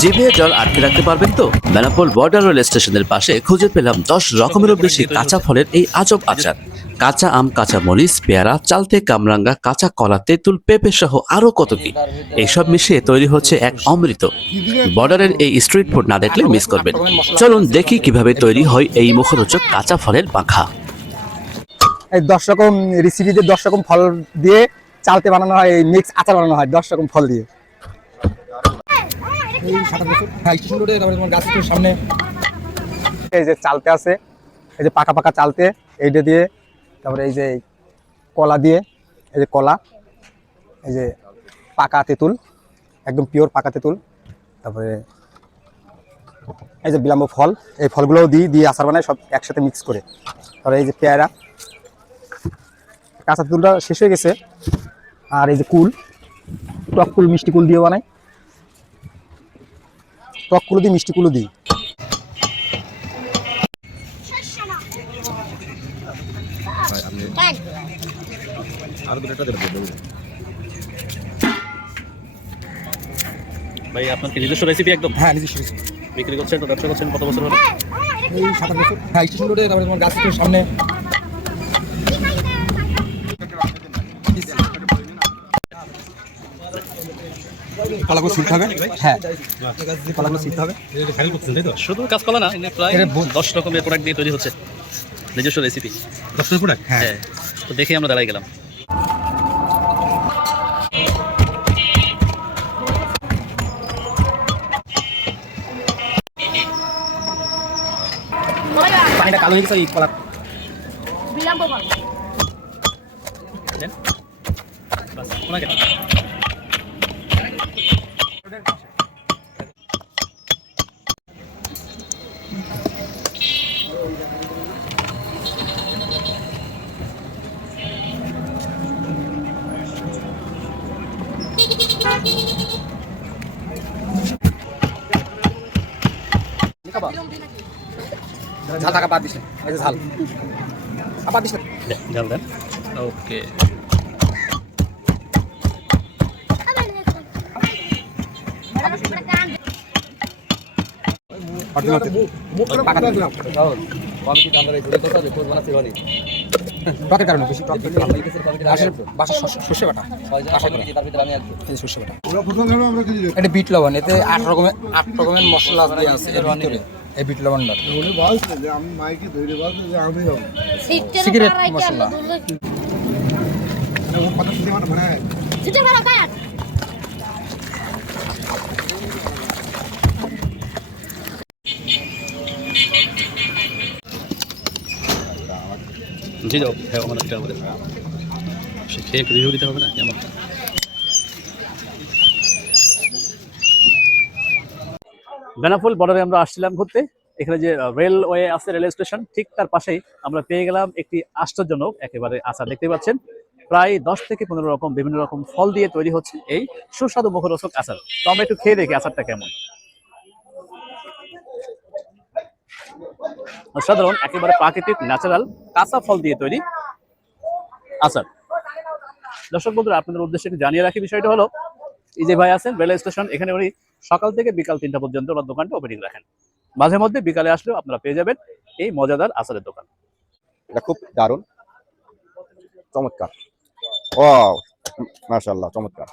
জিভে জল আটকে রাখতে পারবেন তো? বেনাপোল বর্ডার রেল স্টেশনের পাশে খুঁজে পেলাম 10 রকমেরও বেশি কাঁচা ফলের এই আজব আচার। কাঁচা আম, কাঁচা মরিচ, পেয়ারা, চালতে, কামরাঙ্গা, কাঁচা কলা, তেঁতুল, পেঁপে সহ আরো কত কি। এইসব মিশিয়ে তৈরি হচ্ছে এক অমৃত। বর্ডারের এই স্ট্রিট ফুড না দেখলে মিস করবেন। চলুন দেখি কিভাবে তৈরি হয় এই মুখরোচক কাঁচা ফলের পাখা। এই 10 রকম রেসিপিতে 10 রকম ফল দিয়ে চালতে বানানো হয়, এই মিক্স আচার বানানো হয় 10 রকম ফল দিয়ে। এই 7 বছর স্টেশন রোডে তোমার গাছের সামনে এই যে চালতে আছে, এই যে পাকা পাকা চালতে এইটা দিয়ে, তারপরে এই যে কলা দিয়ে, এই যে কলা, এই যে পাকা তেঁতুল, একদম পিওর পাকা তেঁতুল, তারপরে এই যে বিলাম্ব ফল, এই ফলগুলোও দিয়ে আচার বানায় সব একসাথে মিক্স করে। তারপরে এই যে পেয়ারা, কাঁচা তেঁতুলটা শেষ হয়ে গেছে, আর এই যে কুল, টক কুল, মিষ্টি কুল দিয়ে বানাই, টক কুলো দিই, মিষ্টি কুলো দিই। ভাই আপনার কি নিজস্ব রেসিপি? একদম হ্যাঁ, নিজস্ব রেসিপি। বিক্রি করছেন তো, ব্যবসা করছেন কত বছর হলো? এই 7 বছর স্টেশন রোডে তোমার গাছের সামনে। কলাগুলো ছিলতে হবে। হ্যাঁ, কলাগুলো ছিলতে হবে। শুধু কাঁচকলা না, প্রায় 10 রকমের প্রোডাক্ট দিয়ে তৈরি হচ্ছে নিজস্ব রেসিপি। 10 প্রোডাক্ট। হ্যাঁ, তো দেখে আমরা দাঁড়াই গেলাম। পানিটা কালো হয়ে গেছে এই কলা। বিলম্ব ফল। দেন বাস ওনাকে ঝাল টাকা বাদ দিস না, এই যে ঝাল আবার দিস না। ঝাল দেন। ওকে, টকের কারণে বেশি টক বাসার সর্ষে বাটা, সর্ষে বাটা, এটা বিট লবণ, এতে 8 রকমের মশলা দেওয়া আছে এর ভিতরে। এই বিট লবণটা সিগারেট মশলা। জি যাও, হ্যাঁ আমার একটা আমাদের সে খেয়ে একটু রিভিউ দিতে হবে না কেমন। বেনাপোল বর্ডারে আমরা আসছিলাম ঘুরতে। এখানে যে রেলওয়ে আছে, রেল স্টেশন, ঠিক তার পাশেই আমরা পেয়ে গেলাম একটি আশ্চর্যজনক একেবারে আচার। দেখতে পাচ্ছেন প্রায় 10 থেকে 15 রকম বিভিন্ন রকম ফল দিয়ে তৈরি হচ্ছে এই সুস্বাদু মুখরোচক আচার। তো আমরা একটু খেয়ে দেখি আচারটা কেমন। সাধারণ একেবারে প্রাকৃতিক ন্যাচারাল কাঁচা ফল দিয়ে তৈরি আচার। দর্শক বন্ধুরা, আপনাদের উদ্দেশ্যে একটু জানিয়ে রাখি, বিষয়টা হলো এই যে ভাই আছেন রেল স্টেশন, এখানে উনি সকাল থেকে বিকাল 3টা পর্যন্ত ওনার দোকানটা ওপেনিং রাখেন। মাঝে মধ্যে বিকালে আসলেও আপনারা পেয়ে যাবেন এই মজাদার আচারের দোকান। এটা খুব দারুণ, চমৎকার। ও মাশাআল্লাহ, চমৎকার।